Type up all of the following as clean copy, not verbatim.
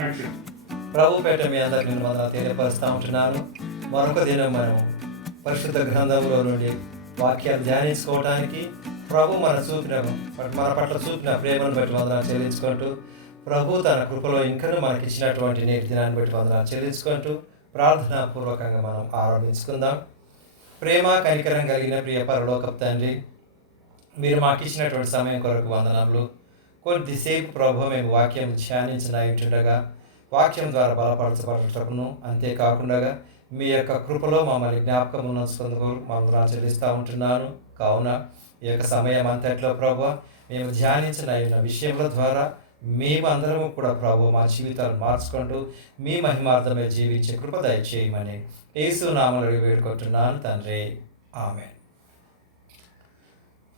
Action. ప్రభు పేట మీ అందరికీ వందనాలు తెలియపరుస్తూ ఉంటున్నాను. మరొక దినం మనం పరిశుద్ధ గ్రంథంలో నుండి వాక్యాలు ధ్యానించుకోవడానికి ప్రభు మన పట్ల చూపిన ప్రేమను బట్టి వందనాలు చెల్లించుకుంటూ, ప్రభు తన కృపలో ఇంకనూ మనకి ఇచ్చినటువంటి నేటి దినాన్ని బట్టి వందనాలు చెల్లించుకుంటూ ప్రార్థనాపూర్వకంగా మనం ఆరంభించుకుందాం. ప్రేమ కనికరం కలిగిన ప్రియ పరలోకపు తండ్రి, మీరు మాకు ఇచ్చినటువంటి సమయం కొరకు వందనాలు. కొద్దిసేపు ప్రభు మేము వాక్యం ధ్యానించనయుంటుండగా వాక్యం ద్వారా బలపరచబడటకును, అంతేకాకుండా మీ యొక్క కృపలో మమ్మల్ని జ్ఞాపకం ఉన్నందుకు మమ్మల్ని చెల్లిస్తూ ఉంటున్నాను. కావున ఈ యొక్క సమయం అంతట్లో ప్రభు మేము ధ్యానించిన విషయముల ద్వారా మేమందరము కూడా ప్రభు మా జీవితాలు మార్చుకుంటూ మీ మహిమార్థమే జీవించే కృప దయచేయమని యేసు నామములో వేడుకుంటున్నాను తండ్రి, ఆమేన్.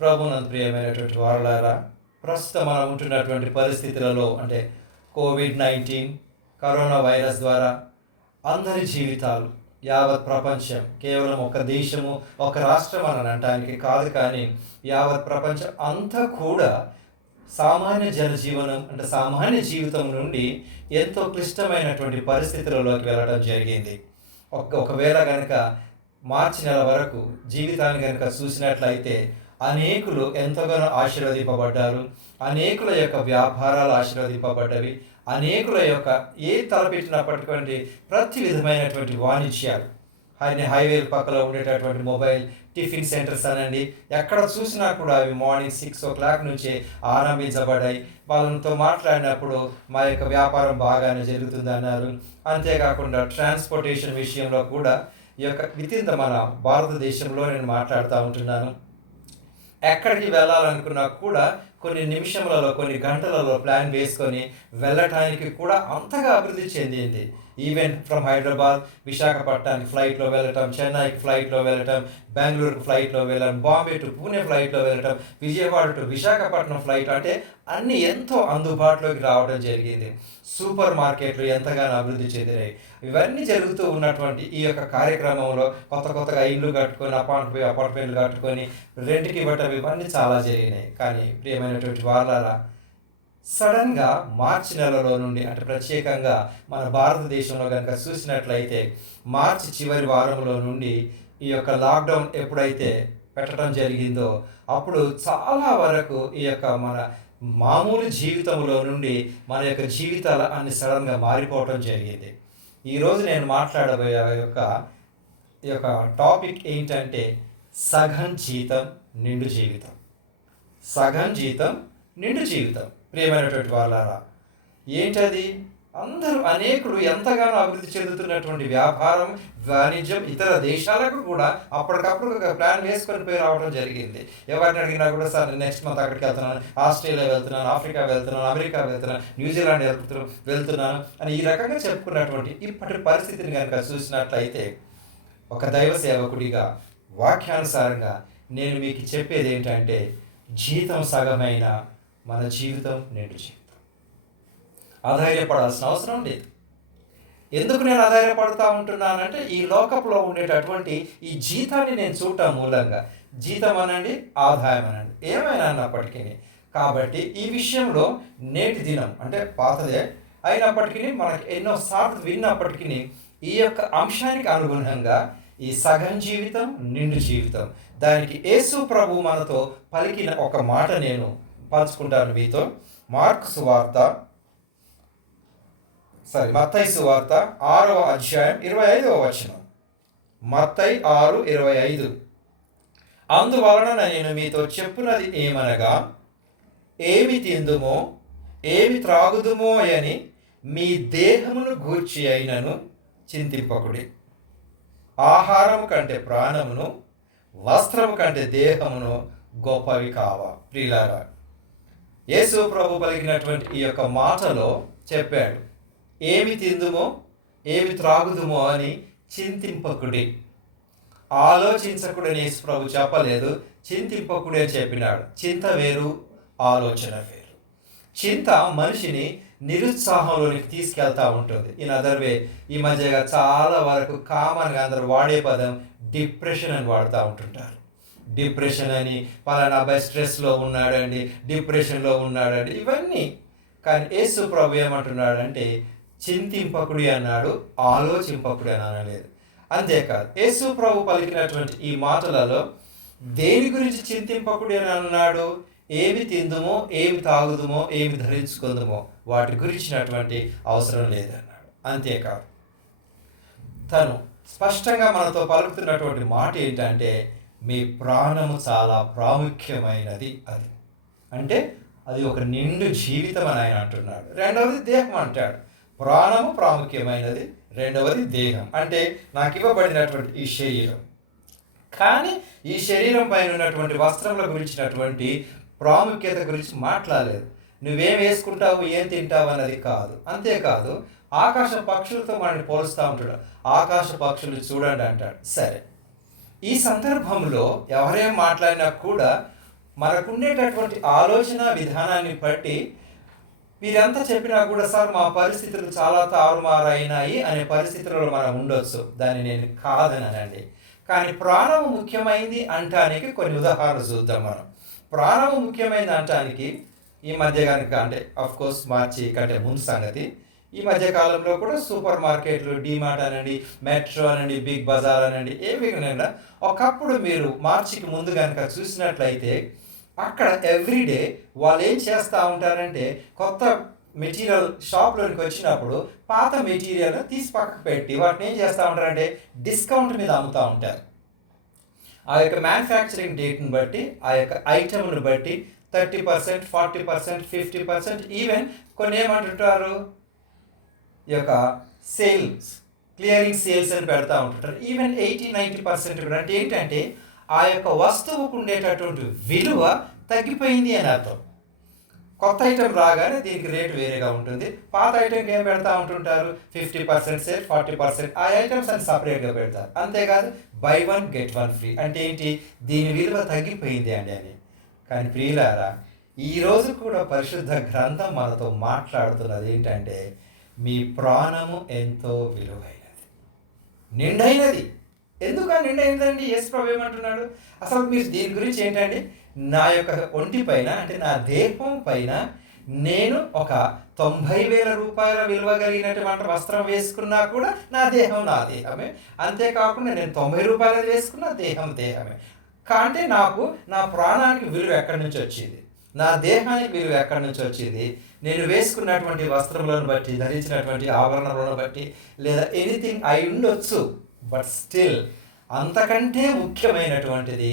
ప్రభునందు ప్రియమైనటువంటి వారులారా, ప్రస్తుతం మనం ఉంటున్నటువంటి పరిస్థితులలో అంటే కోవిడ్-19 కరోనా వైరస్ ద్వారా అందరి జీవితాలు, యావత్ ప్రపంచం, కేవలం ఒక దేశము ఒక రాష్ట్రం అని అనటానికి కాదు, కానీ యావత్ ప్రపంచం అంతా కూడా సామాన్య జనజీవనం అంటే సామాన్య జీవితం నుండి ఎంతో క్లిష్టమైనటువంటి పరిస్థితులలోకి వెళ్ళడం జరిగింది. ఒకవేళ కనుక మార్చి నెల వరకు జీవితాన్ని కనుక చూసినట్లయితే అనేకులు ఎంతగానో ఆశీర్వదింపబడ్డారు. అనేకుల యొక్క వ్యాపారాలు ఆశీర్వదింపబడ్డవి. అనేకుల యొక్క తలపెట్టినప్పటిటువంటి ప్రతి విధమైనటువంటి వాణిజ్యాలు, హైవేల పక్కన ఉండేటటువంటి మొబైల్ టిఫిన్ సెంటర్స్ అనండి, ఎక్కడ చూసినా కూడా అవి మార్నింగ్ 6 o'clock నుంచే ఆరంభించబడ్డాయి. వాళ్ళతో మాట్లాడినప్పుడు మా యొక్క వ్యాపారం బాగానే జరుగుతుంది అన్నారు. అంతేకాకుండా ట్రాన్స్పోర్టేషన్ విషయంలో కూడా ఈ యొక్క వితిన్ మన భారతదేశంలో నేను మాట్లాడుతూ ఉంటున్నాను. ఎక్కడికి వెళ్ళాలనుకున్నా కూడా కొన్ని నిమిషములలో, కొన్ని గంటలలో ప్లాన్ వేసుకొని వెళ్ళటానికి కూడా అంతగా అభివృద్ధి చెందింది. ఈవెన్ ఫ్రమ్ హైదరాబాద్ విశాఖపట్నానికి ఫ్లైట్లో వెళ్ళటం, చెన్నైకి ఫ్లైట్లో వెళ్ళటం, బెంగళూరుకి ఫ్లైట్లో వెళ్ళటం, బాంబే టు పూణే ఫ్లైట్లో వెళ్ళటం, విజయవాడ టు విశాఖపట్నం ఫ్లైట్, అంటే అన్నీ ఎంతో అందుబాటులోకి రావడం జరిగింది. సూపర్ మార్కెట్లు ఎంతగానో అభివృద్ధి చెందినాయి. ఇవన్నీ జరుగుతూ ఉన్నటువంటి ఈ యొక్క కార్యక్రమంలో కొత్తగా ఇల్లు కట్టుకొని అపార్ట్మెంట్లు కట్టుకొని రెంట్కి ఇవ్వటం, ఇవన్నీ చాలా జరిగినాయి. కానీ ప్రియమైనటువంటి వాళ్ళారా, సడన్గా మార్చి నెలలో నుండి, అంటే ప్రత్యేకంగా మన భారతదేశంలో కనుక చూసినట్లయితే మార్చి చివరి వారంలో నుండి ఈ యొక్క లాక్డౌన్ ఎప్పుడైతే పెట్టడం జరిగిందో అప్పుడు చాలా వరకు ఈ యొక్క మన మామూలు జీవితంలో నుండి మన యొక్క జీవితాలు అన్ని సడన్గా మారిపోవటం జరిగింది. ఈరోజు నేను మాట్లాడబోయే ఈ యొక్క టాపిక్ ఏంటంటే సగం జీతం నిండు జీవితం. సగం జీతం నిండు జీవితం. ప్రియమైనటువంటి వాళ్ళారా, ఏంటది? అనేకులు ఎంతగానో అభివృద్ధి చెందుతున్నటువంటి వ్యాపారం, వాణిజ్యం ఇతర దేశాలకు కూడా అప్పటికప్పుడు ఒక ప్లాన్ వేసుకొని పోయి రావడం జరిగింది. ఎవరిని అడిగినా కూడా, సార్ నెక్స్ట్ మంత్ అక్కడికి వెళ్తున్నాను, ఆస్ట్రేలియా వెళ్తున్నాను, ఆఫ్రికా వెళ్తున్నాను, అమెరికా వెళ్తున్నాను, న్యూజిలాండ్ వెళ్తున్నాను అని ఈ రకంగా చెప్పుకున్నటువంటి ఇప్పటి పరిస్థితిని కనుక చూసినట్లయితే, ఒక దైవ సేవకుడిగా వాక్యానుసారంగా నేను మీకు చెప్పేది ఏంటంటే, జీతం సగమైన మన జీవితం నిండు జీవితం. ఆధారపడాల్సిన అవసరం లేదు. ఎందుకు నేను ఆధారపడుతూ ఉంటున్నానంటే, ఈ లోకంలో ఉండేటటువంటి ఈ జీతాన్ని నేను చూడటం మూలంగా, జీతం అనండి, ఆదాయం అనండి, ఏమైనా అన్నప్పటికీ. కాబట్టి ఈ విషయంలో నేటి దినం అంటే పాతదే అయినప్పటికీ మనకి ఎన్నోసార్లు విన్నప్పటికీ ఈ యొక్క అంశానికి అనుగుణంగా ఈ సగం జీవితం నిండు జీవితం, దానికి యేసు ప్రభు మనతో పలికిన ఒక మాట నేను పంచుకుంటాను మీతో. మత్తయి సువార్త 6వ అధ్యాయం 25వ వచనం. మత్తయి 6:25. అందువలన నేను మీతో చెప్పున్నది ఏమనగా, ఏమి తిందుమో ఏమి త్రాగుదుమో అని మీ దేహమును గూర్చి అయినను చింతింపకుడి. ఆహారము కంటే ప్రాణమును, వస్త్రము కంటే దేహమును గొప్పవి కావా. ప్రియులారా, యేసు ప్రభు పలికినటువంటి ఈ యొక్క మాటలో చెప్పాడు, ఏమి తిందుమో ఏమి త్రాగుదుమో అని చింతింపకుడి. ఆలోచించకుడని యేసు ప్రభు చెప్పలేదు, చింతింపకుడే చెప్పినాడు. చింత వేరు, ఆలోచన వేరు. చింత మనిషిని నిరుత్సాహంలోనికి తీసుకెళ్తూ ఉంటుంది. ఇన్ అదర్ వే, ఈ మధ్యగా చాలా వరకు కామన్గా అందరూ వాడే పదం డిప్రెషన్ అని వాడుతూ ఉంటుంటారు. డిప్రెషన్ అని, పలానా అబ్బాయి స్ట్రెస్లో ఉన్నాడండి, డిప్రెషన్లో ఉన్నాడండి, ఇవన్నీ. కానీ యేసు ప్రభు ఏమంటున్నాడంటే, చింతింపకుడి అన్నాడు, ఆలోచింపకుడి అని అనలేదు. అంతేకాదు, యేసు ప్రభు పలికినటువంటి ఈ మాటలలో దేని గురించి చింతింపకుడి అని అన్నాడు? ఏమి తిందుమో, ఏమి తాగుదుమో, ఏమి ధరించుకుందుమో వాటి గురించినటువంటి అవసరం లేదన్నాడు. అంతేకాదు, తను స్పష్టంగా మనతో పలుకుతున్నటువంటి మాట ఏంటంటే, మీ ప్రాణము చాలా ప్రాముఖ్యమైనది. అది అంటే అది ఒక నిండు జీవితం అని ఆయన అంటున్నాడు. రెండవది దేహం అంటాడు. ప్రాణము ప్రాముఖ్యమైనది, రెండవది దేహం. అంటే నాకు ఇవ్వబడినటువంటి ఈ శరీరం. కానీ ఈ శరీరం పైన ఉన్నటువంటి వస్త్రముల గురించినటువంటి ప్రాముఖ్యత గురించి మాట్లాడలేదు. నువ్వేం వేసుకుంటావు, ఏం తింటావు అన్నది కాదు. అంతేకాదు, ఆకాశ పక్షులతో మనల్ని పోలుస్తూ ఉంటాడు. ఆకాశ పక్షులు చూడండి అంటాడు. సరే, ఈ సందర్భంలో ఎవరేం మాట్లాడినా కూడా మనకుండేటటువంటి ఆలోచన విధానాన్ని బట్టి వీరంతా చెప్పినా కూడా, సార్ మా పరిస్థితులు చాలా తారుమారైనాయి అనే పరిస్థితుల్లో మనం ఉండొచ్చు. దాన్ని నేను కాదనండి. కానీ ప్రాణము ముఖ్యమైంది అంటానికి కొన్ని ఉదాహరణలు చూద్దాం మనం. ప్రాణము ముఖ్యమైనది అంటానికి ఈ మధ్య కనుక, అంటే కోర్స్ మార్చి కంటే ముందు సంగతి, ఈ మధ్య కాలంలో కూడా సూపర్ మార్కెట్లు, డీమార్ట్ అనండి, మెట్రో అనండి, బిగ్ బజార్ అనండి, ఏవి కనుక ఒకప్పుడు మీరు మార్చికి ముందు కనుక చూసినట్లయితే అక్కడ ఎవ్రీడే వాళ్ళు ఏం చేస్తూ ఉంటారంటే, కొత్త మెటీరియల్ షాప్లోనికి వచ్చినప్పుడు పాత మెటీరియల్ తీసి పక్కకు పెట్టి వాటిని ఏం చేస్తూ ఉంటారంటే డిస్కౌంట్ మీద అమ్ముతూ ఉంటారు. ఆ యొక్క మ్యానుఫ్యాక్చరింగ్ డేట్ని బట్టి, ఆ యొక్క ఐటమ్ని బట్టి 30%, 40%, 50%, ఈవెన్ కొన్ని ఏమంటుంటారు, ఈ యొక్క సేల్స్, క్లియరింగ్ సేల్స్ అని పెడతా ఉంటుంటారు. ఈవెన్ 80-90% కూడా. అంటే ఏంటంటే ఆ యొక్క వస్తువుకు ఉండేటటువంటి విలువ తగ్గిపోయింది అని అర్థం. కొత్త ఐటెం రాగానే దీనికి రేటు వేరేగా ఉంటుంది. పాత ఐటెంకి ఏం పెడతా ఉంటుంటారు, 50% సేల్, 40%, ఆ ఐటమ్స్ అని సపరేట్గా పెడతారు. అంతేకాదు, by one get one free. అంటే ఏంటి, దీని విలువ తగ్గిపోయింది అండి అని. కానీ ప్రియులారా, ఈరోజు కూడా పరిశుద్ధ గ్రంథం మనతో మాట్లాడుతున్నది ఏంటంటే, మీ ప్రాణము ఎంతో విలువైనది, నిండైనది. ఎందుకు నిండైనదండి? యేసు ప్రభు ఏమంటున్నాడు? అసలు మీరు దీని గురించి ఏంటండి, నా యొక్క ఒంటి పైన, అంటే నా దేహం పైన నేను ఒక 90,000 రూపాయల విలువ కలిగినటువంటి వస్త్రం వేసుకున్నా కూడా నా దేహం నా దేహమే. అంతేకాకుండా నేను 90 రూపాయలు వేసుకున్న దేహం దేహమే. అంటే నాకు నా ప్రాణానికి విలువ ఎక్కడి నుంచి వచ్చింది, నా దేహానికి విలువ ఎక్కడి నుంచి వచ్చింది? నేను వేసుకున్నటువంటి వస్త్రములను బట్టి, ధరించినటువంటి ఆభరణములను బట్టి, లేదా ఎనీథింగ్ అయి ఉండొచ్చు. బట్ స్టిల్ అంతకంటే ముఖ్యమైనటువంటిది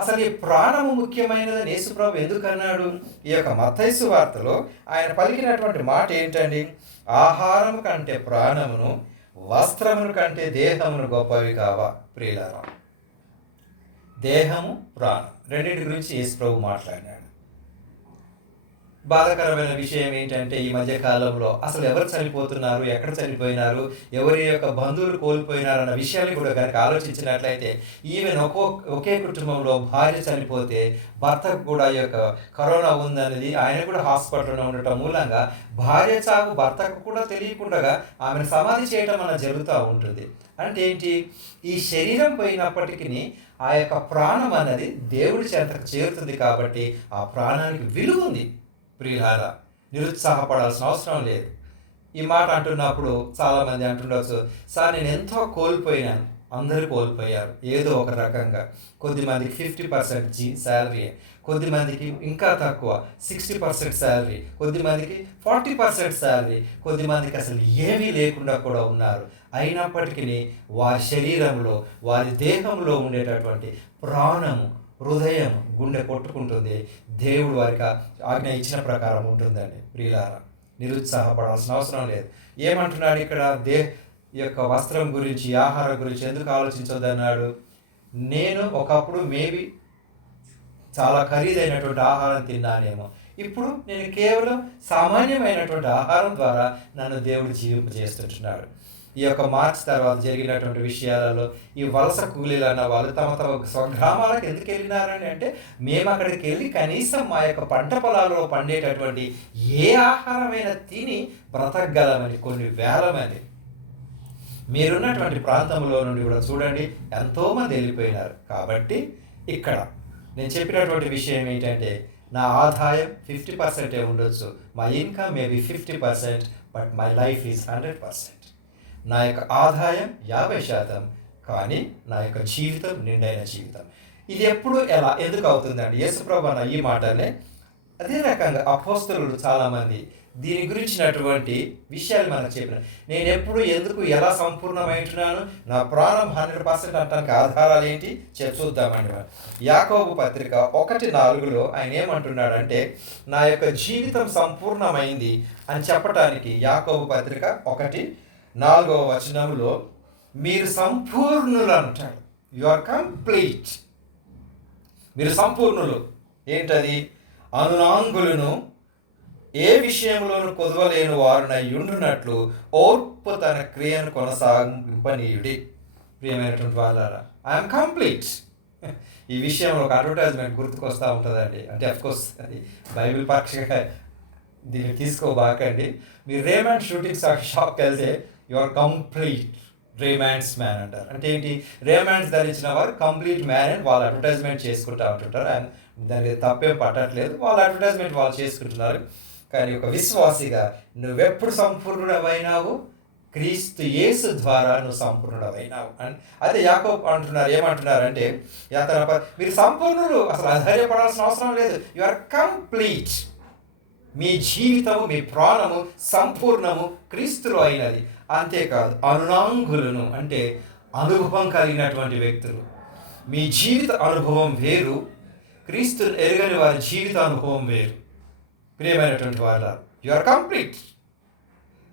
అసలు ఈ ప్రాణము ముఖ్యమైనదని యేసుప్రభు ఎందుకన్నాడు? ఈ యొక్క మత్తయి సువార్తలో ఆయన పలికినటువంటి మాట ఏంటండి? ఆహారము కంటే ప్రాణమును, వస్త్రమును కంటే దేహమును గొప్పవి కావా? ప్రియులారా, దేహము, ప్రాణం రెండింటి గురించి యేసుప్రభు మాట్లాడినాడు. బాధాకరమైన విషయం ఏంటంటే, ఈ మధ్య కాలంలో అసలు ఎవరు చనిపోతున్నారు, ఎక్కడ చనిపోయినారు, ఎవరి యొక్క బంధువులు కోల్పోయినారు అన్న విషయాన్ని కూడా కనుక ఆలోచించినట్లయితే, ఈవెన్ ఒకే కుటుంబంలో భార్య చనిపోతే భర్తకు కూడా ఈ యొక్క కరోనా ఉందనేది, ఆయన కూడా హాస్పిటల్లో ఉండటం మూలంగా భార్య చావు భర్తకు కూడా తెలియకుండా ఆమెను సమాధి చేయటం అన్న జరుగుతూ ఉంటుంది. అంటే ఏంటి, ఈ శరీరం పోయినప్పటికీ ఆ యొక్క ప్రాణం అన్నది దేవుడి చెంతకు చేరుతుంది. కాబట్టి ఆ ప్రాణానికి విలువ ఉంది. ప్రియులారా, నిరుత్సాహపడాల్సిన అవసరం లేదు. ఈ మాట అంటున్నప్పుడు చాలామంది అంటుండవచ్చు, సార్ నేను ఎంతో కోల్పోయినాను. అందరూ కోల్పోయారు ఏదో ఒక రకంగా. కొద్దిమందికి 50% శాలరీ, కొద్దిమందికి ఇంకా తక్కువ 60% శాలరీ, కొద్దిమందికి 40% శాలరీ, కొద్దిమందికి అసలు ఏమీ లేకుండా కూడా ఉన్నారు. అయినప్పటికీ వారి శరీరంలో, వారి దేహంలో ఉండేటటువంటి ప్రాణము, హృదయం, గుండె కొట్టుకుంటుంది. దేవుడు వారికి ఆజ్ఞ ఇచ్చిన ప్రకారం ఉంటుందండి. ప్రియులారా, నిరుత్సాహపడాల్సిన అవసరం లేదు. ఏమంటున్నాడు ఇక్కడ? ఈ యొక్క వస్త్రం గురించి, ఆహారం గురించి ఎందుకు ఆలోచించొద్దన్నాడు? నేను ఒకప్పుడు మేబీ చాలా ఖరీదైనటువంటి ఆహారం తిన్నానేమో, ఇప్పుడు నేను కేవలం సామాన్యమైనటువంటి ఆహారం ద్వారా నన్ను దేవుడు జీవింపజేస్తుంటున్నాడు. ఈ యొక్క మార్చి తర్వాత జరిగినటువంటి విషయాలలో ఈ వలస కూలీలు అన్న వాళ్ళు తమ స్వగ్రామాలకు ఎందుకు వెళ్ళినారని అంటే, మేము అక్కడికి వెళ్ళి కనీసం మా యొక్క పంట పొలాల్లో పండేటటువంటి ఏ ఆహారమైనా తిని బ్రతకగలమని, కొన్ని వేల మంది మీరున్నటువంటి ప్రాంతంలో నుండి కూడా చూడండి ఎంతోమంది వెళ్ళిపోయినారు. కాబట్టి ఇక్కడ నేను చెప్పినటువంటి విషయం ఏంటంటే, నా ఆదాయం 50% ఉండొచ్చు, మా income maybe 50%, but my life is 100%. నా యొక్క ఆదాయం 50%, కానీ నా యొక్క జీవితం నిండైన జీవితం. ఇది ఎప్పుడు ఎలా ఎందుకు అవుతుందండి? యేసుప్రభు అన్న ఈ మాటలే అదే రకంగా అపోస్తలులు చాలామంది దీని గురించినటువంటి విషయాలు మనకు చెప్పిన. నేను ఎప్పుడు ఎందుకు ఎలా సంపూర్ణమైంటున్నాను, నా ప్రాణం 100% అంటానికి ఆధారాలు ఏంటి చూద్దామండి. యాకోబు పత్రిక 1:4 ఆయన ఏమంటున్నాడంటే, నా యొక్క జీవితం సంపూర్ణమైంది అని చెప్పటానికి యాకోబు పత్రిక 1:4 మీరు సంపూర్ణులు అంటాడు. You are complete. మీరు సంపూర్ణులు. ఏంటది? అనునాంగులను ఏ విషయంలోనూ కొదవలేని వారునై ఉండునట్లు ఓర్పు తన క్రియను కొనసాగింపనీయుడి. ప్రియమైనటువంటి వాళ్ళారా, ఐఎమ్ కంప్లీట్. ఈ విషయంలో ఒక అడ్వర్టైజ్మెంట్ గుర్తుకొస్తూ ఉంటుందండి. అంటే అఫ్కోర్స్ అది బైబిల్ పక్షంగా దీన్ని తీసుకోబాకండి. మీరు రేమండ్ షూటింగ్ షాప్కి వెళ్తే you are complete Raymond's man అంటారు. అంటే ఏంటి? రేమాండ్స్ ధరించిన వారు కంప్లీట్ మ్యాన్ అని వాళ్ళు అడ్వర్టైజ్మెంట్ చేసుకుంటూ ఉంటుంటారు. అండ్ దానికి తప్పేం పట్టట్లేదు, వాళ్ళ అడ్వర్టైజ్మెంట్ వాళ్ళు చేసుకుంటున్నారు. కానీ ఒక విశ్వాసిగా నువ్వెప్పుడు సంపూర్ణుడవైనావు? క్రీస్తు యేసు ద్వారా నువ్వు సంపూర్ణుడవైనావు. అండ్ అదే యాకోబు అంటున్నారు. ఏమంటున్నారంటే, మీరు సంపూర్ణులు, అసలు అధైర్యపడాల్సిన అవసరం లేదు. You are complete. మీ జీవితము, మీ ప్రాణము సంపూర్ణము క్రీస్తులో అయినది. అంతేకాదు, అనునాంగులను అంటే అనుభవం కలిగినటువంటి వ్యక్తులు. మీ జీవిత అనుభవం వేరు, క్రీస్తును ఎరగని వారి జీవిత అనుభవం వేరు. ప్రియమైనటువంటి వాళ్ళ, యు ఆర్ కంప్లీట్.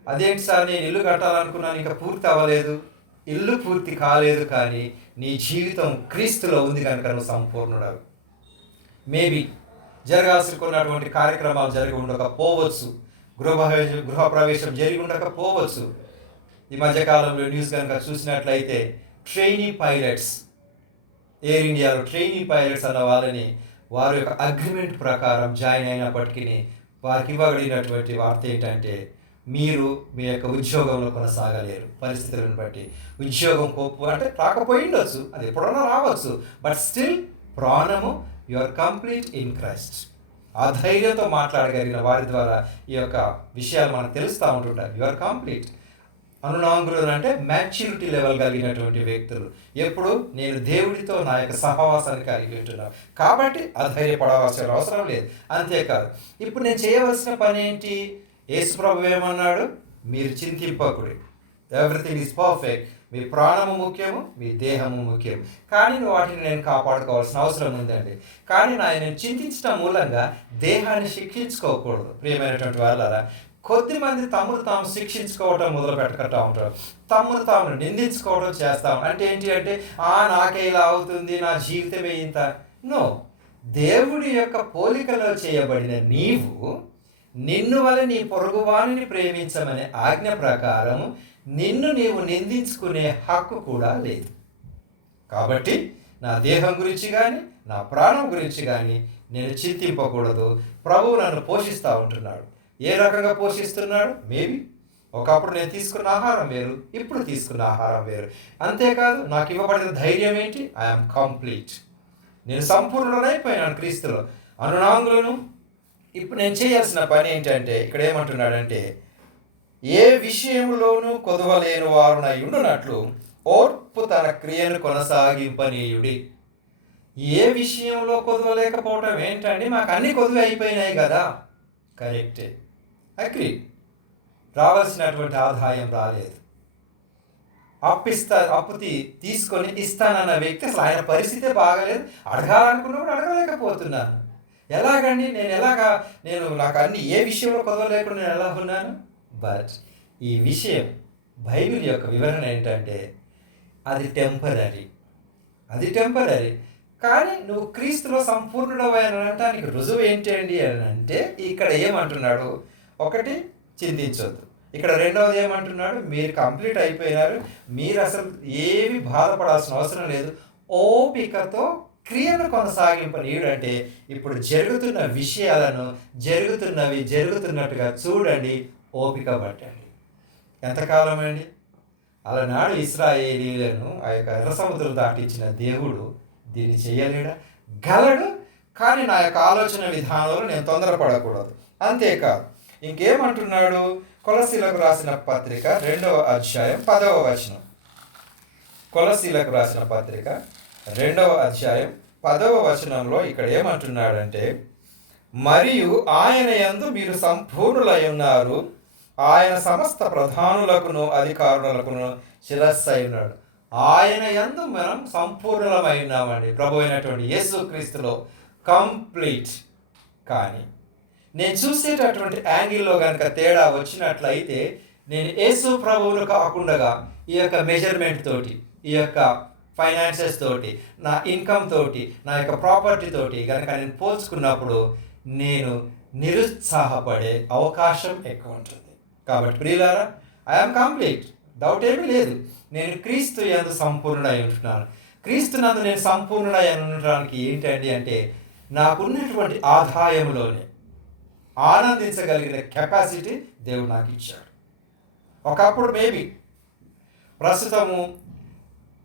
అదేంటి సార్, నేను ఇల్లు కట్టాలనుకున్నాను, ఇంకా పూర్తి అవ్వలేదు. ఇల్లు పూర్తి కాలేదు, కానీ నీ జీవితం క్రీస్తులో ఉంది కనుక నువ్వు సంపూర్ణుడు. మేబీ జరగాల్సినటువంటి కార్యక్రమాలు జరిగి ఉండకపోవచ్చు, గృహప్రవేశం జరిగి ఉండకపోవచ్చు. ఈ మధ్యకాలంలో న్యూస్ కనుక చూసినట్లయితే ట్రైనీ పైలట్స్, ఎయిర్ ఇండియాలో ట్రైనీ పైలట్స్ అన్న వాళ్ళని వారి యొక్క అగ్రిమెంట్ ప్రకారం జాయిన్ అయినప్పటికీ వారికి ఇవ్వబడినటువంటి వార్త ఏంటంటే, మీరు మీ యొక్క ఉద్యోగంలో కొనసాగలేరు. పరిస్థితులను బట్టి ఉద్యోగం అంటే రాకపోయిండొచ్చు, అది ఎప్పుడన్నా రావచ్చు, బట్ స్టిల్ ప్రాణము you are complete in Christ. ఆ ధైర్యంతో మాట్లాడగలిగిన వారి ద్వారా ఈ యొక్క విషయాలు మనకు తెలుస్తూ ఉంటుంటారు. You are complete. అనునాంగులు అంటే మ్యాచ్యూరిటీ లెవెల్ కలిగినటువంటి వ్యక్తులు. ఎప్పుడు నేను దేవుడితో నా యొక్క సహవాసాన్ని కలిగి ఉంటున్నాను కాబట్టి అధైర్యపడవలసిన అవసరం లేదు. అంతేకాదు, ఇప్పుడు నేను చేయవలసిన పని ఏంటి? యేసుప్రభు ఏమన్నాడు? మీరు చింతింపకుడి, ఎవ్రీథింగ్ ఈజ్ పర్ఫెక్ట్. మీ ప్రాణము ముఖ్యము, మీ దేహము ముఖ్యం, కానీ వాటిని నేను కాపాడుకోవాల్సిన అవసరం ఉందండి. కానీ నేను చింతించడం మూలంగా దేహాన్ని శిక్షించుకోకూడదు. ప్రియమైనటువంటి వాళ్ళారా, కొద్దిమంది తమను తాము శిక్షించుకోవటం మొదలు పెట్టకటా ఉంటారు, తమను తాము నిందించుకోవడం చేస్తాం. అంటే ఏంటి అంటే, నాకే ఇలా అవుతుంది, నా జీవితమే ఇంత. నో, దేవుడి యొక్క పోలికలో చేయబడిన నీవు నిన్ను వల్ల నీ పొరుగువానిని ప్రేమించమనే ఆజ్ఞ ప్రకారం నిన్ను నీవు నిందించుకునే హక్కు కూడా లేదు. కాబట్టి నా దేహం గురించి కానీ నా ప్రాణం గురించి కానీ నేను చింతింపకూడదు. ప్రభువు నన్ను పోషిస్తూ ఉంటున్నాడు. ఏ రకంగా పోషిస్తున్నాడు? మేబీ ఒకప్పుడు నేను తీసుకున్న ఆహారం వేరు, ఇప్పుడు తీసుకున్న ఆహారం వేరు. అంతేకాదు, నాకు ఇవ్వబడిన ధైర్యం ఏంటి? I'm complete. నేను సంపూర్ణుడైపోయినాను క్రీస్తులో. అనునాంగులను ఇప్పుడు నేను చేయాల్సిన పని ఏంటంటే, ఇక్కడ ఏమంటున్నాడంటే, ఏ విషయంలోనూ కొదవలేని వారునై ఉండునట్లు ఓర్పు తన క్రియను కొనసాగింపనీయుడి. ఏ విషయంలో కొదవలేకపోవటం ఏంటండి? మాకు అన్ని కొదువ అయిపోయినాయి కదా. కరెక్టే, అగ్రీ. రావాల్సినటువంటి ఆదాయం రాలేదు. అప్పు తీసుకొని ఇస్తానన్న వ్యక్తి అసలు ఆయన పరిస్థితే బాగలేదు. అడగాలనుకున్నప్పుడు అడగలేకపోతున్నాను. ఎలాగండి? నాకు అన్ని ఏ విషయంలో కొదవలేకుండా నేను ఎలా ఉన్నాను? బట్ ఈ విషయం బైబిల్ యొక్క వివరణ ఏంటంటే, అది టెంపరీ. కానీ నువ్వు క్రీస్తులో సంపూర్ణుడవైనటానికి రుజువు ఏంటి అండి అని అంటే, ఇక్కడ ఏమంటున్నాడు? ఒకటి, చింతించొద్దు. ఇక్కడ రెండవది ఏమంటున్నాడు? మీరు కంప్లీట్ అయిపోయినారు, మీరు అసలు ఏమి బాధపడాల్సిన అవసరం లేదు. ఓపికతో క్రియను కొనసాగింపనీయుడు. అంటే ఇప్పుడు జరుగుతున్న విషయాలను జరుగుతున్నట్టుగా చూడండి, ఓపిక పట్టండి. ఎంతకాలం అండి? అలనాడు ఇశ్రాయేలీయులను ఆ యొక్క ఎర్ర సముద్రం దాటించిన దేవుడు దీన్ని చేయలేడా? గలడు. కానీ నా యొక్క ఆలోచన విధానంలో నేను తొందరపడకూడదు. అంతేకాదు, ఇంకేమంటున్నాడు? కొలసీలకు రాసిన పత్రిక 2వ అధ్యాయం 10వ వచనం. కొలసీలకు రాసిన పత్రిక 2వ అధ్యాయం 10వ వచనంలో ఇక్కడ ఏమంటున్నాడంటే, మరియు ఆయన యందు మీరు సంపూర్ణులై ఉన్నారు, ఆయన సమస్త ప్రధానులకును అధికారులకును శిరస్సు అయి ఉన్నాడు. ఆయన యందు మనం సంపూర్ణమై ఉన్నామండి, ప్రభు అయినటువంటి యేసుక్రీస్తులో కంప్లీట్. కానీ నేను చూసేటటువంటి యాంగిల్లో కనుక తేడా వచ్చినట్లయితే, నేను యేసు ప్రభువును కాకుండా ఈ యొక్క మెజర్మెంట్ తోటి, ఈ యొక్క ఫైనాన్సెస్ తోటి, నా ఇన్కమ్ తోటి, నా యొక్క ప్రాపర్టీ తోటి కనుక నేను పోల్చుకున్నప్పుడు నేను నిరుత్సాహపడే అవకాశం ఎక్కువ ఉంటుంది. కాబట్టి ప్రియులారా, ఐఎమ్ కంప్లీట్, డౌట్ ఏమీ లేదు. నేను క్రీస్తు యందు సంపూర్ణుడై ఉంటున్నాను. క్రీస్తు నందు నేను సంపూర్ణుడై ఉండడానికి ఏంటండి అంటే, నాకున్నటువంటి ఆదాయంలోనే ఆనందించగలిగిన కెపాసిటీ దేవుడు నాకు ఇచ్చాడు. ఒకప్పుడు మేబీ, ప్రస్తుతము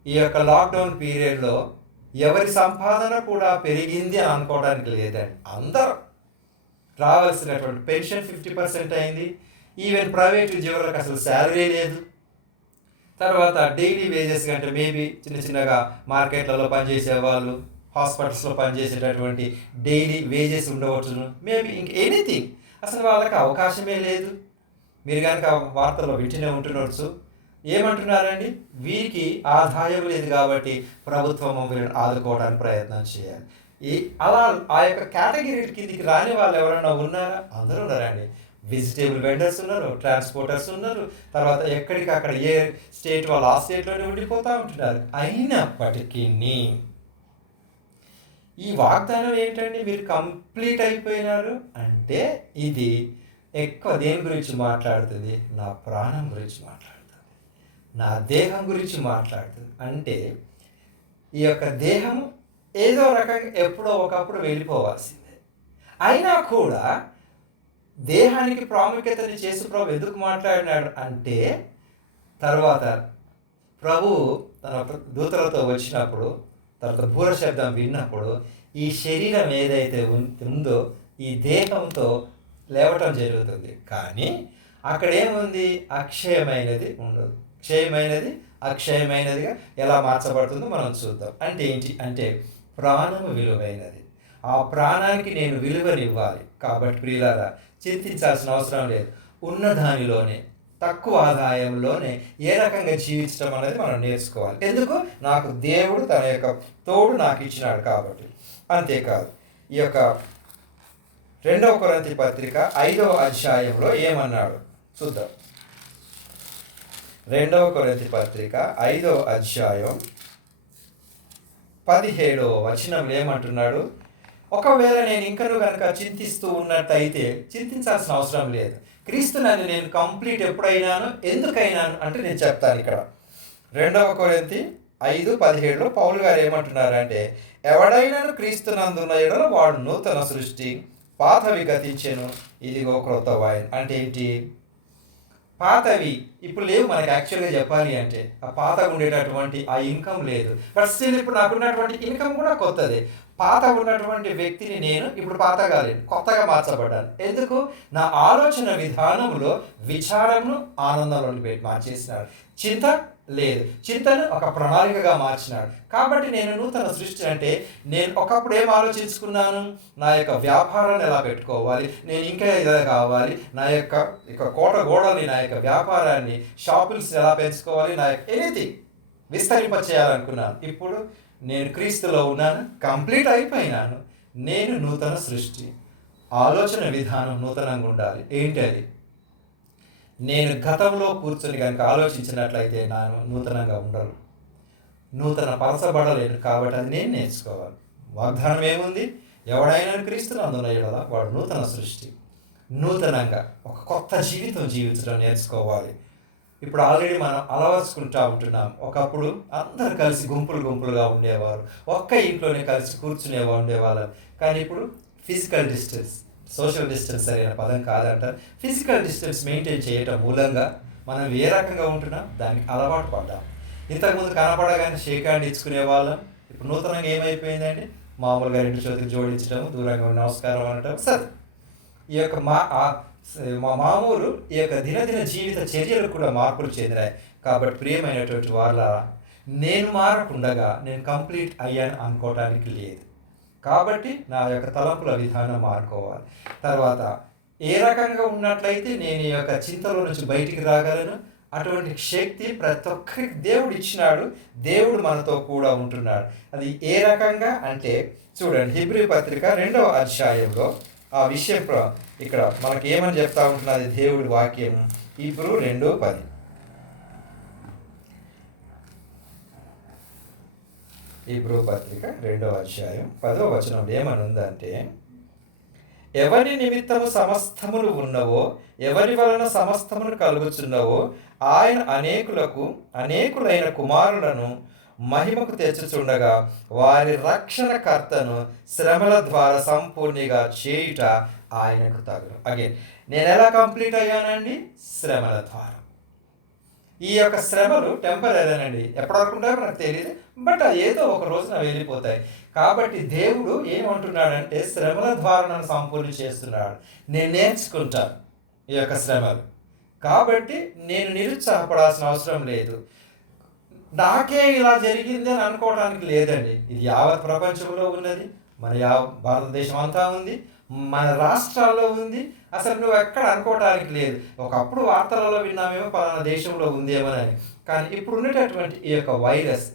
ఈ యొక్క లాక్డౌన్ పీరియడ్లో ఎవరి సంపాదన కూడా పెరిగింది అని అనుకోవడానికి లేదండి. అందరూ రావాల్సినటువంటి పెన్షన్ 50% అయింది. ఈవెన్ ప్రైవేట్ ఉద్యోగులకు అసలు శాలరీ లేదు. తర్వాత డైలీ వేజెస్ కంటే మేబీ చిన్నగా మార్కెట్లలో పనిచేసే వాళ్ళు, హాస్పిటల్స్లో పనిచేసేటటువంటి డైలీ వేజెస్ ఉండవచ్చును, మేబీ ఇంక ఎనీథింగ్. అసలు వాళ్ళకి అవకాశమే లేదు. మీరు కనుక వార్తల్లో వింటూనే ఉంటున్నవచ్చు. ఏమంటున్నారండి, వీరికి ఆదాయం లేదు కాబట్టి ప్రభుత్వం వీళ్ళని ఆదుకోవడానికి ప్రయత్నం చేయాలి. అలా ఆ యొక్క కేటగిరీ కిందికి రాని వాళ్ళు ఎవరైనా ఉన్నారా? అందరూ ఉన్నారండి. వెజిటేబుల్ వెండర్స్ ఉన్నారు, ట్రాన్స్పోర్టర్స్ ఉన్నారు, తర్వాత ఎక్కడికక్కడ ఏ స్టేట్ వాళ్ళు ఆ స్టేట్లోనే ఉండిపోతూ ఉంటున్నారు. అయినప్పటికీ ఈ వాగ్దానం ఏంటండి, మీరు కంప్లీట్ అయిపోయినారు అంటే ఇది ఎక్కువ దేని గురించి మాట్లాడుతుంది? నా ప్రాణం గురించి మాట్లాడుతుంది, నా దేహం గురించి మాట్లాడుతుంది. అంటే ఈ యొక్క దేహం ఏదో రకంగా ఎప్పుడో ఒకప్పుడు వెళ్ళిపోవాల్సిందే. అయినా కూడా దేహానికి ప్రాముఖ్యతని చేసు ప్రభు ఎందుకు మాట్లాడినాడు అంటే, తర్వాత ప్రభు తన దూతలతో వచ్చినప్పుడు, తర్వాత బూర శబ్దం విన్నప్పుడు ఈ శరీరం ఏదైతే ఉందో ఈ దేహంతో లేవటం జరుగుతుంది. కానీ అక్కడ ఏముంది? అక్షయమైనది ఉండదు. క్షయమైనది అక్షయమైనదిగా ఎలా మార్చబడుతుందో మనం చూద్దాం. అంటే ఏంటి అంటే, ప్రాణము విలువైనది. ఆ ప్రాణానికి నేను విలువనివ్వాలి. కాబట్టి ప్రియులారా, చింతించాల్సిన అవసరం లేదు. ఉన్న దానిలోనే, తక్కువ ఆదాయంలోనే ఏ రకంగా జీవించడం అనేది మనం నేర్చుకోవాలి. ఎందుకు? నాకు దేవుడు తన యొక్క తోడు నాకు ఇచ్చినాడు కాబట్టి. అంతేకాదు, ఈ యొక్క 2వ కొరింథీ పత్రిక 5వ అధ్యాయంలో ఏమన్నాడు చూద్దాం. 2వ కొరింథీ పత్రిక 5వ అధ్యాయం 17వ వచనంలో ఏమంటున్నాడు? ఒకవేళ నేను ఇంకనూ కనుక చింతిస్తూ ఉన్నట్టయితే చింతించాల్సిన అవసరం లేదు. క్రీస్తు నన్ను నేను కంప్లీట్ ఎప్పుడైనాను, ఎందుకైనాను అంటే నేను చెప్తాను. ఇక్కడ 2వ కొరింథీ 5:17లో పౌలు గారు ఏమంటున్నారంటే, ఎవడైనాను క్రీస్తు నందున్న యెడల వాడు నూతన సృష్టి, పాతవి గతించెను, ఇదిగో క్రొత్తవాయెను. అంటే ఏంటి? పాతవి ఇప్పుడు లేవు మనకి. యాక్చువల్గా చెప్పాలి అంటే ఆ పాతగా ఉండేటటువంటి ఆ ఇన్కమ్ లేదు. బట్ స్టిల్ ఇప్పుడు నాకున్నటువంటి ఇన్కమ్ కూడా కొత్తది. పాత ఉన్నటువంటి వ్యక్తిని నేను ఇప్పుడు పాతగా లేను, కొత్తగా మార్చబడ్డాను. ఎందుకు? నా ఆలోచన విధానంలో విచారంను ఆనందంలో మార్చేసినాడు. చింత లేదు, చింతను ఒక ప్రణాళికగా మార్చినాడు. కాబట్టి నేను నూతన సృష్టి. అంటే నేను ఒకప్పుడు ఏం ఆలోచించుకున్నాను? నా యొక్క వ్యాపారాన్ని ఎలా పెట్టుకోవాలి, నేను ఇంకా ఇలా కావాలి, నా యొక్క కోట గోడల్ని, నా యొక్క వ్యాపారాన్ని, షాపుల్స్ ఎలా పెంచుకోవాలి, నా యొక్క ఎనీథింగ్ విస్తరింపచేయాలనుకున్నాను. ఇప్పుడు నేను క్రీస్తులో ఉన్నాను, కంప్లీట్ అయిపోయినాను. నేను నూతన సృష్టి. ఆలోచన విధానం నూతనంగా ఉండాలి. ఏంటి అది? నేను గతంలో కూర్చొని కనుక ఆలోచించినట్లయితే నేను నూతనంగా ఉండను, నూతన పరచబడలేను. కాబట్టి అది నేను నేర్చుకోవాలి. వాగ్దానం ఏముంది? ఎవడైనా క్రీస్తునందున్న యెడల వాడు నూతన సృష్టి. నూతనంగా ఒక కొత్త జీవితం జీవించడం నేర్చుకోవాలి. ఇప్పుడు ఆల్రెడీ మనం అలవర్చుకుంటూ ఉంటున్నాం. ఒకప్పుడు అందరు కలిసి గుంపులుగా ఉండేవారు, ఒక్క ఇంట్లోనే కలిసి ఉండేవాళ్ళం. కానీ ఇప్పుడు ఫిజికల్ డిస్టెన్స్, సోషల్ డిస్టెన్స్ సరైన పదం కాదంటారు. ఫిజికల్ డిస్టెన్స్ మెయింటైన్ చేయటం మూలంగా మనం ఏ రకంగా ఉంటున్నాం, దానికి అలవాటు పడ్డాం. ఇంతకుముందు కనపడగానే షేక్ హ్యాండ్ ఇచ్చుకునే వాళ్ళం. ఇప్పుడు నూతనంగా ఏమైపోయిందండి? మామూలుగా 2 చేతులు జోడించడం, దూరంగా నమస్కారం అనటం. సరే, ఈ యొక్క మామూలు ఈ యొక్క దినదిన జీవిత చర్యలు కూడా మార్పులు చెందినాయి. కాబట్టి ప్రియమైనటువంటి వాళ్ళ, నేను మారకుండగా నేను కంప్లీట్ అయ్యాను అనుకోవటానికి లేదు. కాబట్టి నా యొక్క తలంపుల విధానం మారుకోవాలి. తర్వాత ఏ రకంగా ఉన్నట్లయితే నేను ఈ యొక్క చింతలో నుంచి బయటికి రాగలను, అటువంటి శక్తి ప్రతి ఒక్కరికి దేవుడు ఇచ్చినాడు. దేవుడు మనతో కూడా ఉంటున్నాడు. అది ఏ రకంగా అంటే చూడండి, హెబ్రీ పత్రిక 2వ అధ్యాయంలో ఆ విషయం ఇక్కడ మనకి ఏమని చెప్తా ఉంటున్నది దేవుడి వాక్యం. హెబ్రీ 2:10. హెబ్రీ పత్రిక 2వ అధ్యాయం 10వ వచనం ఏమని ఉందంటే, ఎవరి నిమిత్తము సమస్తములు ఉన్నవో, ఎవరి వలన సమస్తములు కలుగుచున్నవో, ఆయన అనేకులైన కుమారులను మహిమకు తెచ్చుచుండగా వారి రక్షణకర్తను శ్రమల ద్వారా సంపూర్ణిగా చేయుట ఆయనకు తగును. అగైన్, నేను ఎలా కంప్లీట్ అయ్యానండి? శ్రమల ద్వారా. ఈ యొక్క శ్రమలు టెంపరీనండి, ఎప్పటివరకు ఉంటాయో నాకు తెలియదు, బట్ ఏదో ఒక రోజున వెళ్ళిపోతాయి. కాబట్టి దేవుడు ఏమంటున్నాడంటే శ్రమల ద్వారా నన్ను సంపూర్ణ చేస్తున్నాడు. నేను నేర్చుకుంటాను ఈ యొక్క శ్రమలు. కాబట్టి నేను నిరుత్సాహపడాల్సిన అవసరం లేదు. నాకే ఇలా జరిగింది అని అనుకోవడానికి లేదండి. ఇది యావత్ ప్రపంచంలో ఉన్నది, మన భారతదేశం అంతా ఉంది, మన రాష్ట్రాల్లో ఉంది. అసలు నువ్వు ఎక్కడ అనుకోవడానికి లేదు. ఒకప్పుడు వార్తలలో విన్నామేమో పలానా దేశంలో ఉందేమోనని. కానీ ఇప్పుడు ఉన్నటువంటి ఈ యొక్క వైరస్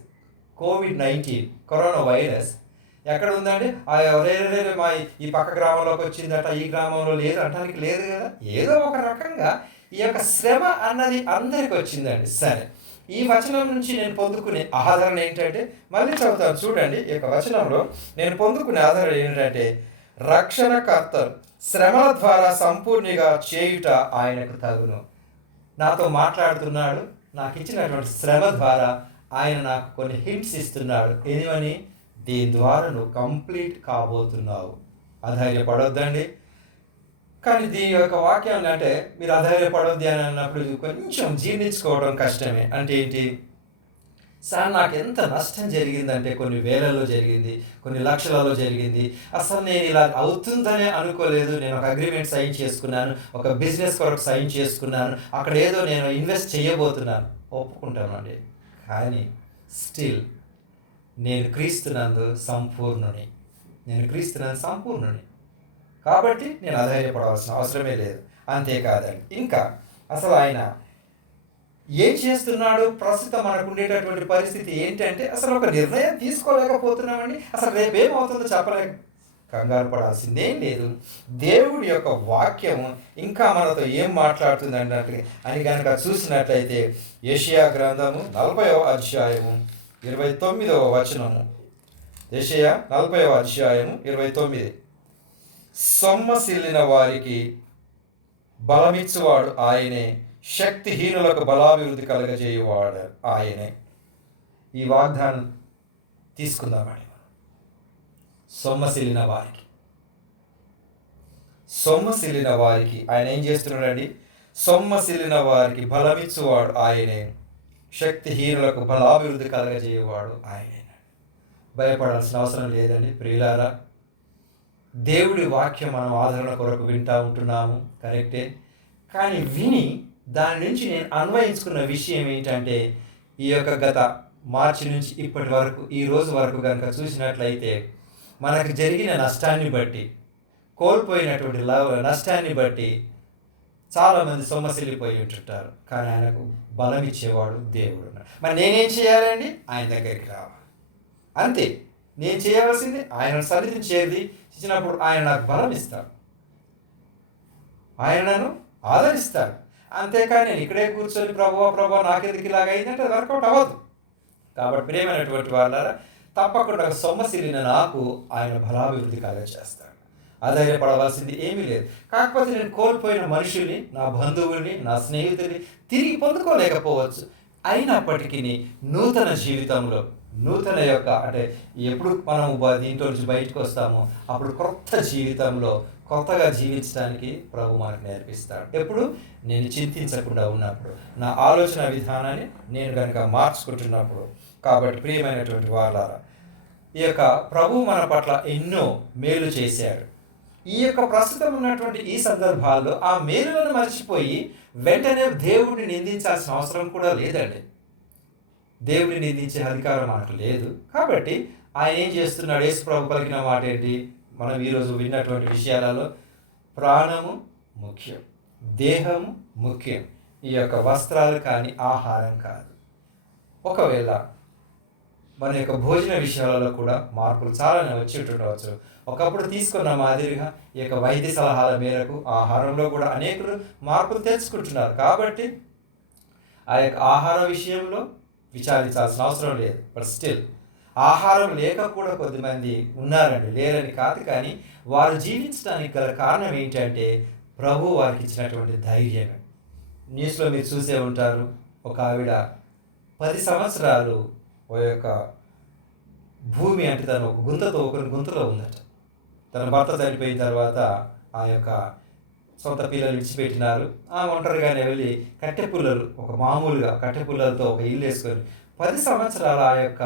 కోవిడ్-19 కరోనా వైరస్ ఎక్కడ ఉందండి? మా ఈ పక్క గ్రామంలోకి వచ్చిందట, ఈ గ్రామంలో లేదు అనడానికి లేదు కదా. ఏదో ఒక రకంగా ఈ యొక్క శ్రమ అన్నది అందరికి వచ్చిందండి. సరే, ఈ వచనం నుంచి నేను పొందుకునే ఆదరణ ఏంటంటే, మళ్ళీ చదువుతాను చూడండి. ఈ యొక్క వచనంలో నేను పొందుకునే ఆదరణ ఏంటంటే, రక్షణకర్త శ్రమల ద్వారా సంపూర్ణిగా చేయుట ఆయనకు తగును. నాతో మాట్లాడుతున్నాడు. నాకు ఇచ్చినటువంటి శ్రమ ద్వారా ఆయన నాకు కొన్ని హింట్స్ ఇస్తున్నాడు. ఏమని? దీని ద్వారా నువ్వు కంప్లీట్ కాబోతున్నావు, అధైర్యపడొద్దండి. కానీ దీని యొక్క వాక్యం అంటే మీరు అధైర్యపడొద్ది అని అన్నప్పుడు కొంచెం జీర్ణించుకోవడం కష్టమే. అంటే ఏంటి? సార్, నాకు ఎంత నష్టం జరిగిందంటే కొన్ని వేలల్లో జరిగింది, కొన్ని లక్షలలో జరిగింది. అసలు నేను ఇలా అవుతుందనే అనుకోలేదు. నేను ఒక అగ్రిమెంట్ సైన్ చేసుకున్నాను, ఒక బిజినెస్ కొరకు సైన్ చేసుకున్నాను, అక్కడ ఏదో నేను ఇన్వెస్ట్ చేయబోతున్నాను, ఒప్పుకుంటానండి. కానీ స్టిల్ నేను క్రీస్తునందు సంపూర్ణుని. కాబట్టి నేను అధైర్యపడవలసిన అవసరమే లేదు. అంతేకాదండి, ఇంకా అసలు ఆయన ఏం చేస్తున్నాడు? ప్రస్తుతం మనకు ఉండేటటువంటి పరిస్థితి ఏంటంటే అసలు ఒక నిర్ణయం తీసుకోలేకపోతున్నామండి. అసలు రేపేమవుతుందో చెప్పలేక కంగారు పడాల్సిందేం లేదు. దేవుడి యొక్క వాక్యము ఇంకా మనతో ఏం మాట్లాడుతుంది అన్నట్టు అని కనుక చూసినట్లయితే యెషయా గ్రంథము 40వ అధ్యాయము 29వ వచనము. యెషయా 40వ అధ్యాయము 29. సొమ్మసిల్లిన వారికి బలమిచ్చువాడు ఆయనే, శక్తిహీనులకు బలాభివృద్ధి కలగజేయువాడు ఆయనే. ఈ వాగ్దానం తీసుకుందామండి. సొమ్మసిల్లిన వారికి ఆయన ఏం చేస్తున్నాడండి? సొమ్మసిల్లిన వారికి బలమిచ్చువాడు ఆయనే, శక్తిహీనులకు బలాభివృద్ధి కలగజేయువాడు ఆయనే. భయపడాల్సిన అవసరం లేదండి ప్రియులారా. దేవుడి వాక్యం మనం ఆదరణ కొరకు వింటూ ఉంటున్నాము, కరెక్టే. కానీ విని దాని నుంచి నేను అన్వయించుకున్న విషయం ఏంటంటే, ఈ యొక్క గత మార్చి నుంచి ఇప్పటి వరకు ఈ రోజు వరకు కనుక చూసినట్లయితే మనకు జరిగిన నష్టాన్ని బట్టి, కోల్పోయినటువంటి నష్టాన్ని బట్టి చాలామంది సొమ్మసిల్లిపోయి ఉంటుంటారు. కానీ ఆయనకు బలం ఇచ్చేవాడు దేవుడు. మరి నేనేం చేయాలండి? ఆయన దగ్గరికి రావాలి, అంతే. నేను చేయవలసింది ఆయన సన్నిధిని చేర్చినప్పుడు ఆయన నాకు బలం ఇస్తాడు, ఆయన నన్ను ఆదరిస్తాడు. అంతేకాని నేను ఇక్కడే కూర్చొని ప్రభువా నాకెందుకు ఇలాగ అయిందంటే అది వర్కౌట్ అవ్వదు. కాబట్టి ప్రియమైనటువంటి వాళ్ళారా, తప్పకుండా సొమ్మసిల్లిన నాకు ఆయన బలాభివృద్ధి కలగజేస్తాడు. అధైర్యపడవలసింది ఏమీ లేదు. కాకపోతే నేను కోల్పోయిన మనుషుల్ని, నా బంధువుల్ని, నా స్నేహితుల్ని తిరిగి పొందుకోలేకపోవచ్చు. అయినప్పటికీ నూతన జీవితంలో నూతన యొక్క అంటే ఎప్పుడు మనం దీంట్లో నుంచి బయటకు వస్తామో అప్పుడు కొత్త జీవితంలో కొత్తగా జీవించడానికి ప్రభు మనకు నేర్పిస్తాడు. ఎప్పుడు? నేను చింతించకుండా ఉన్నప్పుడు, నా ఆలోచన విధానాన్ని నేను కనుక మార్చుకుంటున్నప్పుడు. కాబట్టి ప్రియమైనటువంటి వాళ్ళారా, ఈ యొక్క ప్రభు మన పట్ల ఎన్నో మేలు చేశాడు. ఈ యొక్క ప్రస్తుతం ఉన్నటువంటి ఈ సందర్భాల్లో ఆ మేలులను మర్చిపోయి వెంటనే దేవుడిని నిందించాల్సిన అవసరం కూడా లేదండి. దేవుడిని నిందించే అధికారం మనకు లేదు. కాబట్టి ఆయన ఏం చేస్తున్నాడు? యేసు ప్రభు పలికిన మాట ఏంటి? మనం ఈరోజు విన్నటువంటి విషయాలలో ప్రాణము ముఖ్యం, దేహము ముఖ్యం, ఈ యొక్క వస్త్రాలు కానీ ఆహారం కాదు. ఒకవేళ మన యొక్క భోజన విషయాలలో కూడా మార్పులు చాలానే వచ్చి ఉండవచ్చు. ఒకప్పుడు తీసుకున్న మాదిరిగా ఈ యొక్క వైద్య సలహాల మేరకు ఆహారంలో కూడా అనేకులు మార్పులు తెచ్చుకుంటున్నారు. కాబట్టి ఆ యొక్క ఆహార విషయంలో విచారించాల్సిన అవసరం లేదు. బట్ స్టిల్ ఆహారం లేక కూడా కొద్దిమంది ఉన్నారండి, లేరని కాదు. కానీ వారు జీవించడానికి గల కారణం ఏంటంటే ప్రభు వారికి ఇచ్చినటువంటి ధైర్యమే. న్యూస్లో మీరు చూసే ఉంటారు, ఒక ఆవిడ 10 సంవత్సరాలు ఓ యొక్క భూమి అంటే తను ఒక గుంతలో ఉందట. తన భర్త చనిపోయిన తర్వాత ఆ యొక్క సొంత పిల్లలు విడిచిపెట్టినారు. ఆమె ఒంటరిగానే వెళ్ళి కట్టెపుల్లలు, ఒక మామూలుగా కట్టెపుల్లలతో ఒక ఇల్లు వేసుకొని 10 సంవత్సరాలు ఆ యొక్క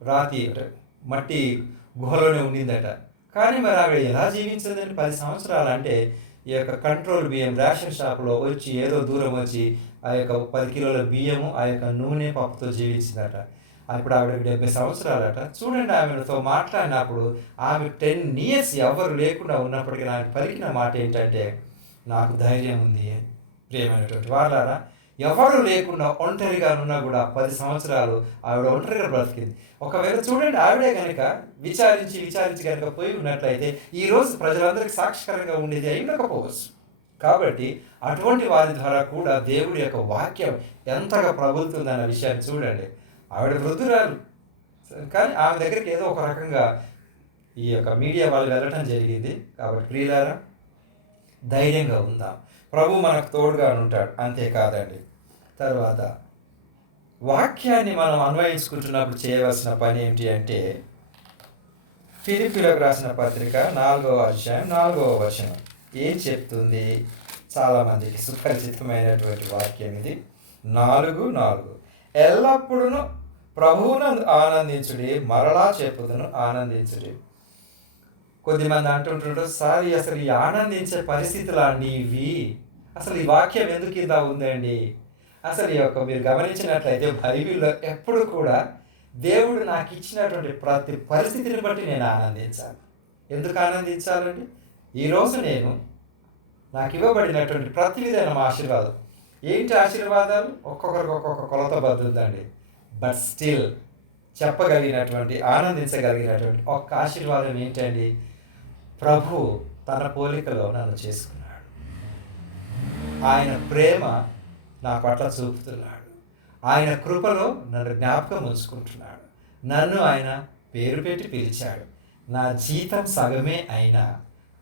రాతి మట్టి గుహలోనే ఉండిందట. కానీ మరి ఆవిడ ఎలా జీవించదండి 10 సంవత్సరాలు? అంటే ఈ యొక్క కంట్రోల్ బియ్యం రేషన్ షాప్లో వచ్చి ఏదో దూరం వచ్చి ఆ యొక్క 10 కిలోల బియ్యము, ఆ యొక్క నూనె, పప్పుతో జీవించిందట. అప్పుడు ఆవిడకి 70 సంవత్సరాలట. చూడండి, ఆమెతో మాట్లాడినప్పుడు ఆమె 10 years ఎవరు లేకుండా ఉన్నప్పటికీ నాకు పలికిన మాట ఏంటంటే, నాకు ధైర్యం ఉంది. ప్రియమైనటువంటి వాళ్ళారా, ఎవరు లేకుండా ఒంటరిగా ఉన్నా కూడా 10 సంవత్సరాలు ఆవిడ ఒంటరిగా బ్రతికింది. ఒకవేళ చూడండి, ఆవిడే కనుక విచారించి కనుక పోయి ఉన్నట్లయితే ఈరోజు ప్రజలందరికీ సాక్షికరంగా ఉండేది అయి ఉండకపోవచ్చు. కాబట్టి అటువంటి వారి ద్వారా కూడా దేవుడి యొక్క వాక్యం ఎంతగా ప్రబలుతుందన్న విషయాన్ని చూడండి. ఆవిడ వృద్ధురాలు, కానీ ఆమె దగ్గరికి ఏదో ఒక రకంగా ఈ యొక్క మీడియా వాళ్ళు వెళ్ళటం జరిగింది. కాబట్టి ప్రియులారా, ధైర్యంగా ఉందాం. ప్రభు మనకు తోడుగా ఉంటాడు. అంతేకాదండి, తర్వాత వాక్యాన్ని మనం అన్వయించుకుంటున్నప్పుడు చేయవలసిన పని ఏంటి అంటే, ఫిలిప్పీలకు రాసిన పత్రిక 4వ అధ్యాయం 4వ వచనం ఏం చెప్తుంది? చాలామందికి సుపరిచితమైనటువంటి వాక్యం ఇది. 4:4 ఎల్లప్పుడూ ప్రభువునందు ఆనందించుడి, మరలా చెప్పుదును ఆనందించుడి. కొద్దిమంది అంటుంటారు, సారీ అసలు ఈ ఆనందించే పరిస్థితులు ఇవి, అసలు ఈ వాక్యం ఎందుకు ఇలా ఉందండి? అసలు ఈ యొక్క మీరు గమనించినట్లయితే బైబిల్లో ఎప్పుడు కూడా దేవుడు నాకు ఇచ్చినటువంటి ప్రతి పరిస్థితిని బట్టి నేను ఆనందించాలి. ఎందుకు ఆనందించాలండి? ఈరోజు నేను నాకు ఇవ్వబడినటువంటి ప్రతి విధమైన ఆశీర్వాదం. ఏంటి ఆశీర్వాదాలు? ఒక్కొక్కరికి ఒక్కొక్క కొలత బదులుదండి. బట్ స్టిల్ చెప్పగలిగినటువంటి, ఆనందించగలిగినటువంటి ఒక్క ఆశీర్వాదం ఏంటండి? ప్రభు తన పోలికలో నన్ను చేసుకున్నాడు. ఆయన ప్రేమ నా పట్ల చూపుతున్నాడు. ఆయన కృపలో నన్ను జ్ఞాపకం ఉంచుకుంటున్నాడు. నన్ను ఆయన పేరు పెట్టి పిలిచాడు. నా జీతం సగమే అయినా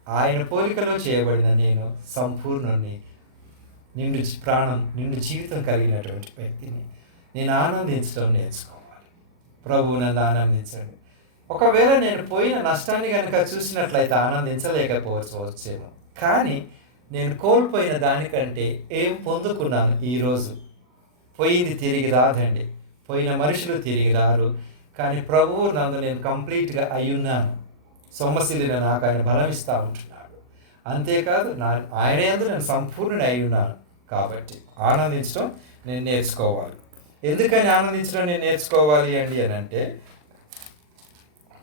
ఆయన పోలికలో చేయబడిన నేను సంపూర్ణుని, నిండు జీవితం కలిగినటువంటి వ్యక్తిని. నేను ఆనందించడం నేర్చుకోవాలి. ప్రభువు నన్ను ఆనందించండి. ఒకవేళ నేను పోయిన నష్టాన్ని కనుక చూసినట్లయితే ఆనందించలేకపోవచ్చేమో, కానీ నేను కోల్పోయిన దానికంటే ఏం పొందుకున్నాను ఈరోజు? పోయింది తిరిగి రాదండి, పోయిన మనుషులు తిరిగి రారు. కానీ ప్రభువు నన్ను నేను కంప్లీట్గా అయ్యున్నాను. సొమ్మసిల్లిన నాకు ఆయన బలం ఇస్తూ ఉంటున్నాడు. అంతేకాదు, ఆయన యందు నేను సంపూర్ణ అయ్యున్నాను. కాబట్టి ఆనందించడం నేను నేర్చుకోవాలి. ఎందుకని ఆనందించడం నేను నేర్చుకోవాలి అని అంటే,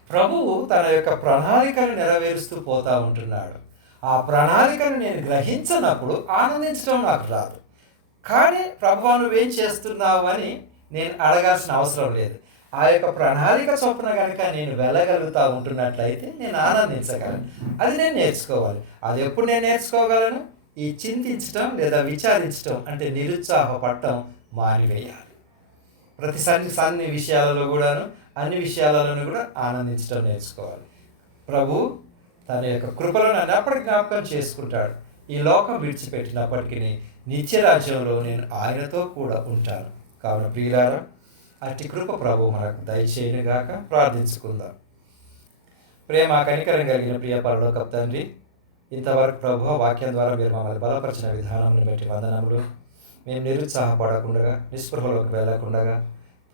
ప్రభువు తన యొక్క ప్రణాళికను నెరవేరుస్తూ పోతూ ఉంటున్నాడు. ఆ ప్రణాళికను నేను గ్రహించినప్పుడు ఆనందించడం నాకు రాదు. కానీ ప్రభువా నువ్వేం చేస్తున్నావు అని నేను అడగాల్సిన అవసరం లేదు. ఆ యొక్క ప్రణాళిక చొప్పున కనుక నేను వెళ్ళగలుగుతూ ఉంటున్నట్లయితే నేను ఆనందించగలను. అది నేను నేర్చుకోవాలి. అది ఎప్పుడు నేను నేర్చుకోగలను? ఈ చింతించడం లేదా విచారించడం అంటే నిరుత్సాహపడటం మానివేయాలి. ప్రతి సన్ని విషయాలలో కూడాను, అన్ని విషయాలలోనూ కూడా ఆనందించడం నేర్చుకోవాలి. ప్రభు తన యొక్క కృపలో నన్ను అప్పటికి జ్ఞాపకం చేసుకుంటాడు. ఈ లోకం విడిచిపెట్టినప్పటికీ నిత్యరాజ్యంలో నేను ఆయనతో కూడా ఉంటాను. కావున ప్రియులారా, అట్టి కృప ప్రభు మనకు దయచేయనుగాక. ప్రార్థించుకుందాం. ప్రేమ కనికరం కలిగిన ప్రియ పరలోకపు తండ్రి, ఇంతవరకు ప్రభు వాక్యం ద్వారా మీరు మమ్మల్ని బలపరిచిన విధానాన్ని బట్టి వందనములు. మేము నిరుత్సాహపడకుండా, నిస్పృహలోకి వెళ్ళకుండా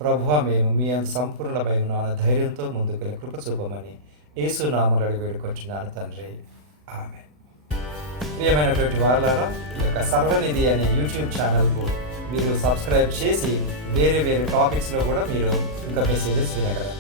ప్రభువా మేము మీ అంత సంపూర్ణమైన ధైర్యంతో ముందుకు కృప చూపమని యేసు నామములో వేడుకొంటున్నాను తండ్రి. ఆమె. ప్రియమైనటువంటి వారులారా, ఈ యొక్క సర్వనిధి అనే యూట్యూబ్ ఛానల్కు మీరు సబ్స్క్రైబ్ చేసి వేరే వేరే టాపిక్స్లో కూడా మీరు ఇంకా మెసేజెస్ వినగలరు.